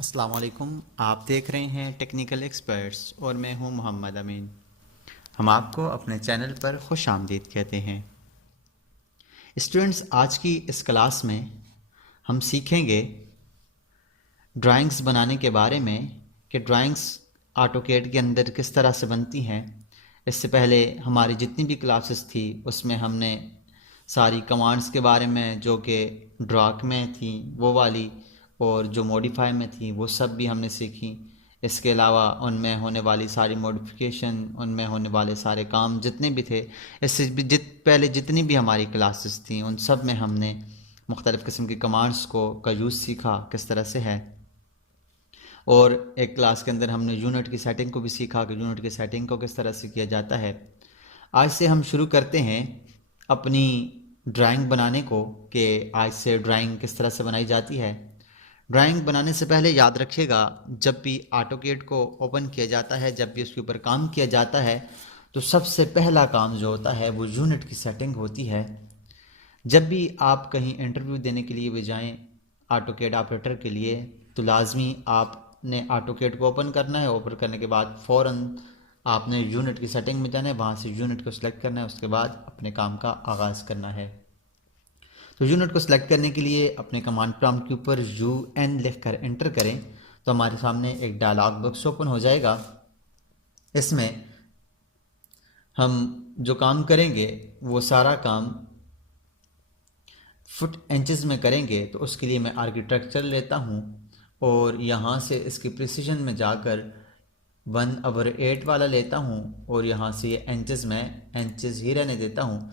अस्सलाम वालेकुम। आप देख रहे हैं टेक्निकल एक्सपर्ट्स और मैं हूं मोहम्मद अमीन। हम आपको अपने चैनल पर खुश आमदीद कहते हैं। स्टूडेंट्स, आज की इस क्लास में हम सीखेंगे ड्राइंग्स बनाने के बारे में कि ड्राइंग्स ऑटोकैड के अंदर किस तरह से बनती हैं। इससे पहले हमारी जितनी भी क्लासेस थी उसमें हमने सारी कमांड्स के बारे में जो कि ड्रॉक में थी वो वाली और जो मॉडिफाई में थी वो सब भी हमने सीखी। इसके अलावा उनमें होने वाली सारी मॉडिफिकेशन, उनमें होने वाले सारे काम जितने भी थे, इससे भी पहले जितनी भी हमारी क्लासेस थी उन सब में हमने मुख्तलिफ़ किस्म की कमांड्स का यूज़ सीखा किस तरह से है। और एक क्लास के अंदर हमने यूनिट की सेटिंग को भी सीखा कि यूनिट की सेटिंग को किस तरह से किया जाता है। आज से हम शुरू करते हैं अपनी ड्राइंग बनाने को कि आज से ड्राइंग किस तरह से बनाई जाती है। ड्राइंग बनाने से पहले याद रखिएगा, जब भी ऑटोकैड को ओपन किया जाता है, जब भी उसके ऊपर काम किया जाता है, तो सबसे पहला काम जो होता है वो यूनिट की सेटिंग होती है। जब भी आप कहीं इंटरव्यू देने के लिए भी जाएं ऑटोकैड ऑपरेटर के लिए, तो लाजमी आपने ऑटोकैड को ओपन करना है। ओपन करने के बाद फ़ौरन आपने यूनिट की सेटिंग में जाना है, वहाँ से यूनिट को सिलेक्ट करना है, उसके बाद अपने काम का आगाज़ करना है। तो यूनिट को सिलेक्ट करने के लिए अपने कमांड प्रॉम्प्ट के ऊपर UN लिख कर एंटर करें तो हमारे सामने एक डायलॉग बॉक्स ओपन हो जाएगा। इसमें हम जो काम करेंगे वो सारा काम फुट इंचज़ में करेंगे। तो उसके लिए मैं आर्किटेक्चर लेता हूँ और यहाँ से इसकी प्रिसीजन में जाकर 1/8 वाला लेता हूँ और यहाँ से ये इंचज़ में इंचज़ ही रहने देता हूँ।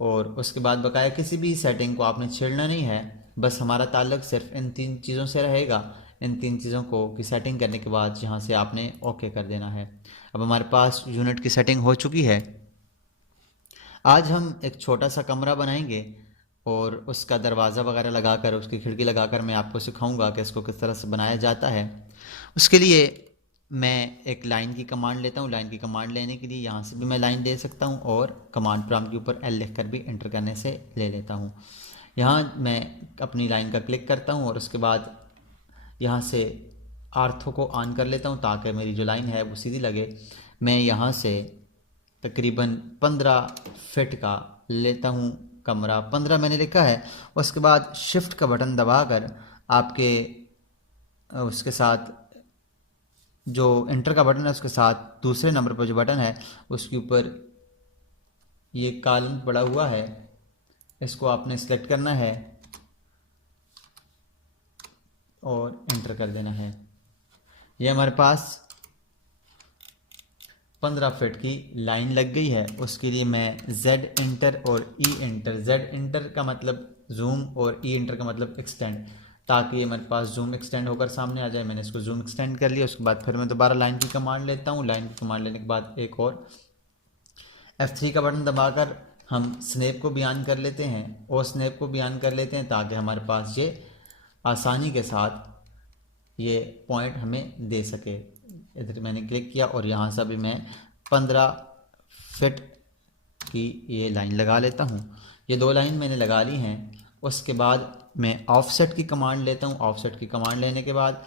और उसके बाद बकाया किसी भी सेटिंग को आपने छेड़ना नहीं है, बस हमारा ताल्लुक सिर्फ इन 3 चीज़ों से रहेगा। इन 3 चीज़ों को की सेटिंग करने के बाद यहाँ से आपने ओके कर देना है। अब हमारे पास यूनिट की सेटिंग हो चुकी है। आज हम एक छोटा सा कमरा बनाएंगे और उसका दरवाज़ा वगैरह लगाकर, उसकी खिड़की लगाकर मैं आपको सिखाऊंगा कि इसको किस तरह से बनाया जाता है। उसके लिए मैं एक लाइन की कमांड लेता हूँ। लाइन की कमांड लेने के लिए यहाँ से भी मैं लाइन ले सकता हूँ और कमांड प्रॉम्प्ट के ऊपर L लिख कर भी एंटर करने से ले लेता हूँ। यहाँ मैं अपनी लाइन का क्लिक करता हूँ और उसके बाद यहाँ से आर्थो को ऑन कर लेता हूँ ताकि मेरी जो लाइन है वो सीधी लगे। मैं यहाँ से तकरीबन 15 फीट का लेता हूँ कमरा। 15 मैंने लिखा है। उसके बाद शिफ्ट का बटन दबाकर आपके उसके साथ जो एंटर का बटन है उसके साथ दूसरे नंबर पर जो बटन है उसके ऊपर ये कॉलम पड़ा हुआ है, इसको आपने सेलेक्ट करना है और एंटर कर देना है। ये हमारे पास 15 फीट की लाइन लग गई है। उसके लिए मैं Z एंटर और E एंटर, Z एंटर का मतलब जूम और E एंटर का मतलब एक्सटेंड, ताकि ये मेरे पास जूम एक्सटेंड होकर सामने आ जाए। मैंने इसको जूम एक्सटेंड कर लिया। उसके बाद फिर मैं दोबारा लाइन की कमांड लेता हूँ। लाइन की कमांड लेने के बाद एक और F3 का बटन दबाकर हम स्नैप को बयान कर लेते हैं और स्नैप को बयान कर लेते हैं ताकि हमारे पास ये आसानी के साथ ये पॉइंट हमें दे सके। इधर मैंने क्लिक किया और यहाँ से भी मैं 15 फीट की ये लाइन लगा लेता हूँ। ये 2 लाइन मैंने लगा ली हैं। उसके बाद मैं ऑफसेट की कमांड लेता हूँ। ऑफसेट की कमांड लेने के बाद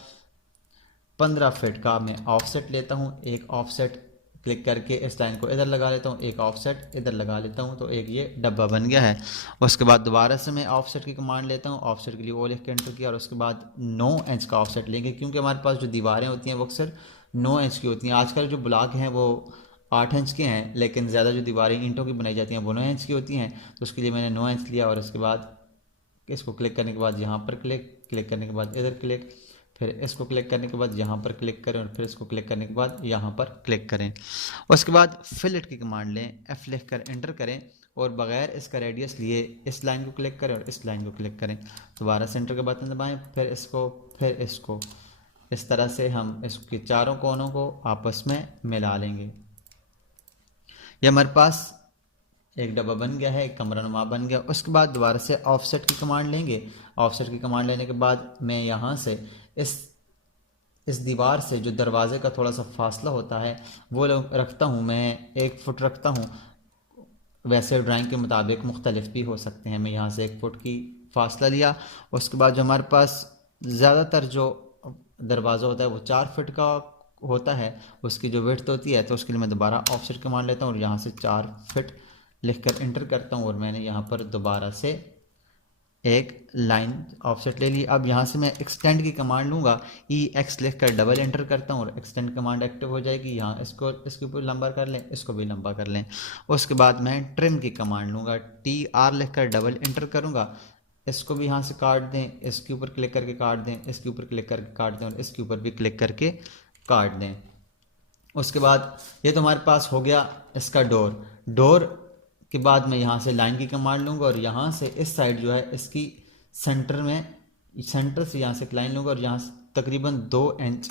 15 फीट का मैं ऑफसेट लेता हूँ। एक ऑफसेट क्लिक करके इस लाइन को इधर लगा लेता हूँ, एक ऑफसेट इधर लगा लेता हूँ, तो एक ये डब्बा बन गया है। उसके बाद दोबारा से मैं ऑफसेट की कमांड लेता हूँ। ऑफसेट के लिए वो लिख के एंटर किया और उसके बाद 9 इंच का ऑफसेट लेंगे, क्योंकि हमारे पास जो दीवारें होती हैं वो अक्सर 9 इंच की होती हैं। आजकल जो ब्लॉक हैं वो 8 इंच के हैं, लेकिन ज़्यादा जो दीवारें ईंटों की बनाई जाती हैं वो 9 इंच की होती हैं। तो उसके लिए मैंने 9 इंच लिया और उसके बाद इसको क्लिक करने के बाद यहाँ पर क्लिक करने के बाद इधर क्लिक, फिर इसको क्लिक करने के बाद यहाँ पर क्लिक करें और फिर इसको क्लिक करने के बाद यहाँ पर क्लिक करें। उसके बाद फिलेट की कमांड लें, F लिख कर एंटर करें और बगैर इसका रेडियस लिए इस लाइन को क्लिक करें और इस लाइन को क्लिक करें। दोबारा सेंटर का बटन दबाएं, फिर इसको इस तरह से हम इसके चारों कोनों को आपस में मिला लेंगे। ये हमारे पास एक डब्बा बन गया है, एक कमरा नुमा बन गया। उसके बाद दोबारा से ऑफसेट की कमांड लेंगे। ऑफसेट की कमांड लेने के बाद मैं यहाँ से इस दीवार से जो दरवाजे का थोड़ा सा फासला होता है वो रखता हूँ, मैं 1 फुट रखता हूँ। वैसे ड्राइंग के मुताबिक मुख्तलिफ भी हो सकते हैं। मैं यहाँ से 1 फुट की फासला लिया। उसके बाद जो हमारे पास ज़्यादातर जो दरवाज़ा होता है वो 4 फीट का होता है, उसकी जो विड्थ होती है, तो उसके लिए मैं दोबारा ऑफसेट कमांड लेता हूँ और यहाँ से 4 फीट लिखकर इंटर करता हूँ और मैंने यहाँ पर दोबारा से एक लाइन ऑफसेट ले ली। अब यहाँ से मैं एक्सटेंड की कमांड लूँगा, EX लिखकर डबल एंटर करता हूँ और एक्सटेंड कमांड एक्टिव हो जाएगी। यहाँ इसको इसके ऊपर लंबा कर लें, इसको भी लंबा कर लें। उसके बाद मैं ट्रिम की कमांड लूँगा, TR लिखकर डबल एंटर करूँगा, इसको भी यहाँ से काट दें, इसके ऊपर क्लिक करके काट दें, इसके ऊपर क्लिक करके काट दें और इसके ऊपर भी क्लिक करके काट दें। उसके बाद ये तो हमारे पास हो गया इसका डोर के बाद मैं यहाँ से लाइन की कमांड लूँगा और यहाँ से इस साइड जो है इसकी सेंटर से यहाँ से एक लाइन लूँगा और यहाँ से तकरीबन 2 इंच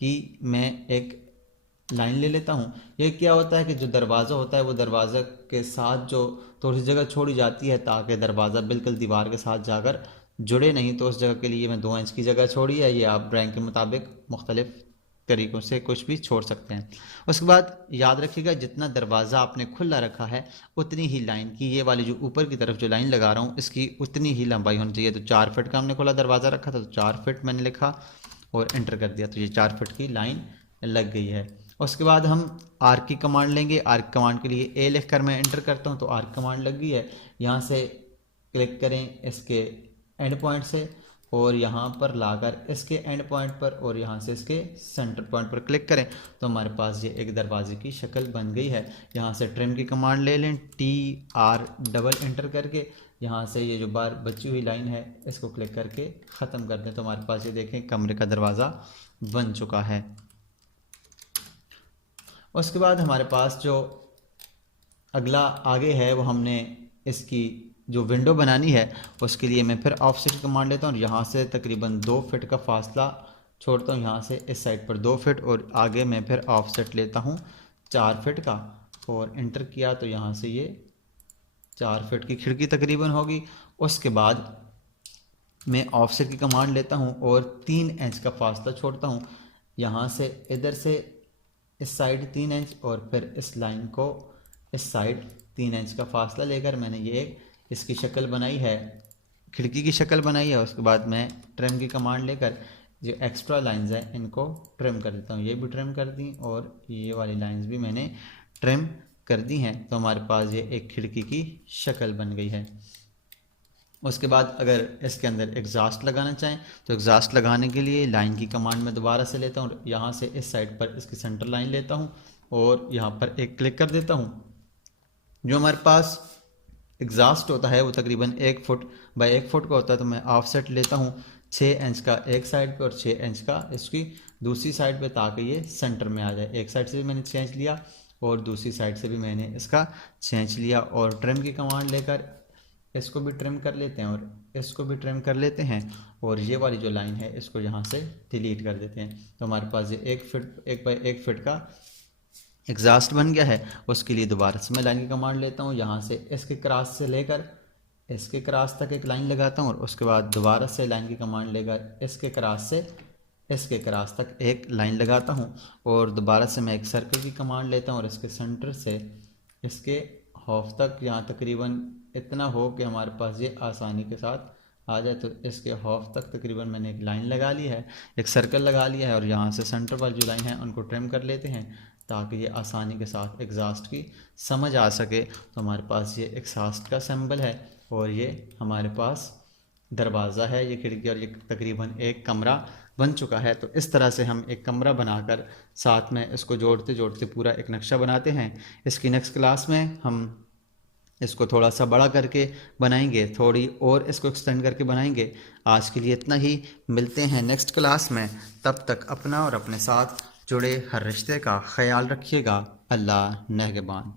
की मैं एक लाइन ले लेता हूँ। ये क्या होता है कि जो दरवाज़ा होता है वो दरवाज़ा के साथ जो थोड़ी सी जगह छोड़ी जाती है ताकि दरवाज़ा बिल्कुल दीवार के साथ जाकर जुड़े नहीं, तो उस जगह के लिए मैं 2 इंच की जगह छोड़ी है। ये आप ड्राइंग के मुताबिक मुख्तलिफ तरीक़ों से कुछ भी छोड़ सकते हैं। उसके बाद याद रखिएगा जितना दरवाज़ा आपने खुला रखा है उतनी ही लाइन की, ये वाली जो ऊपर की तरफ जो लाइन लगा रहा हूँ इसकी उतनी ही लंबाई होनी चाहिए। तो 4 फीट का हमने खुला दरवाज़ा रखा था तो 4 फीट मैंने लिखा और एंटर कर दिया, तो ये 4 फीट की लाइन लग गई है। उसके बाद हम आर्क की कमांड लेंगे। आर्क कमांड के लिए A लिख कर मैं एंटर करता हूँ तो आर्क कमांड लग गई है। यहाँ से क्लिक करें इसके एंड पॉइंट से और यहाँ पर लाकर इसके एंड पॉइंट पर और यहाँ से इसके सेंटर पॉइंट पर क्लिक करें तो हमारे पास ये एक दरवाजे की शक्ल बन गई है। यहाँ से ट्रिम की कमांड ले लें, TR डबल एंटर करके यहाँ से ये जो बार बची हुई लाइन है इसको क्लिक करके ख़त्म कर दें तो हमारे पास ये देखें कमरे का दरवाज़ा बन चुका है। उसके बाद हमारे पास जो अगला आगे है वो हमने इसकी जो विंडो बनानी है उसके लिए मैं फिर ऑफसेट कमांड लेता हूँ और यहाँ से तकरीबन 2 फीट का फासला छोड़ता हूँ, यहाँ से इस साइड पर 2 फीट और आगे मैं फिर ऑफसेट लेता हूँ 4 फीट का और इंटर किया तो यहाँ से ये 4 फीट की खिड़की तकरीबन होगी। उसके बाद मैं ऑफसेट की कमांड लेता हूँ और 3 इंच का फासला छोड़ता हूँ, यहाँ से इधर से इस साइड 3 इंच और फिर इस लाइन को इस साइड 3 इंच का फासला लेकर मैंने ये इसकी शक्ल बनाई है, खिड़की की शक्ल बनाई है। उसके बाद मैं ट्रिम की कमांड लेकर जो एक्स्ट्रा लाइंस हैं इनको ट्रिम कर देता हूँ, ये भी ट्रिम कर दी और ये वाली लाइंस भी मैंने ट्रिम कर दी हैं तो हमारे पास ये एक खिड़की की शक्ल बन गई है। उसके बाद अगर इसके अंदर एग्जॉस्ट लगाना चाहें तो एग्जॉस्ट लगाने के लिए लाइन की कमांड में दोबारा से लेता हूँ, यहाँ से इस साइड पर इसकी सेंटर लाइन लेता हूँ और यहाँ पर एक क्लिक कर देता हूँ। जो हमारे पास एग्जॉस्ट होता है वो तकरीबन 1 फुट बाय 1 फुट का होता है तो मैं ऑफसेट लेता हूँ 6 इंच का एक साइड पे और 6 इंच का इसकी दूसरी साइड पे ताकि ये सेंटर में आ जाए। एक साइड से भी मैंने 6 इंच लिया और दूसरी साइड से भी मैंने इसका 6 इंच लिया और ट्रिम की कमांड लेकर इसको भी ट्रिम कर लेते हैं और इसको भी ट्रिम कर लेते हैं और ये वाली जो लाइन है इसको यहाँ से डिलीट कर देते हैं तो हमारे पास ये 1 बाय 1 फीट का एग्जॉस्ट बन गया है। उसके लिए दोबारा से मैं लाइन की कमांड लेता हूँ, यहाँ से इसके क्रॉस से लेकर इसके क्रॉस तक एक लाइन लगाता हूँ और उसके बाद दोबारा से लाइन की कमांड लेकर इसके क्रॉस से इसके क्रॉस तक एक लाइन लगाता हूँ और दोबारा से मैं एक सर्कल की कमांड लेता हूँ और इसके सेंटर से इसके हाफ तक यहाँ तकरीबन इतना हो कि हमारे पास ये आसानी के साथ आ जाए तो इसके हाफ तक तकरीबन मैंने एक लाइन लगा ली है, एक सर्कल लगा लिया है और यहाँ से सेंटर पर जो लाइन है उनको ट्रिम कर लेते हैं ताकि ये आसानी के साथ एग्जॉस्ट की समझ आ सके। तो हमारे पास ये एग्जॉस्ट का सिंबल है और ये हमारे पास दरवाज़ा है, ये खिड़की और ये तकरीबन एक कमरा बन चुका है। तो इस तरह से हम एक कमरा बनाकर साथ में इसको जोड़ते जोड़ते पूरा एक नक्शा बनाते हैं। इसकी नेक्स्ट क्लास में हम इसको थोड़ा सा बड़ा करके बनाएंगे, थोड़ी और इसको एक्सटेंड करके बनाएंगे। आज के लिए इतना ही, मिलते हैं नेक्स्ट क्लास में। तब तक अपना और अपने साथ जुड़े हर रिश्ते का ख्याल रखिएगा। अल्लाह नेगहबान।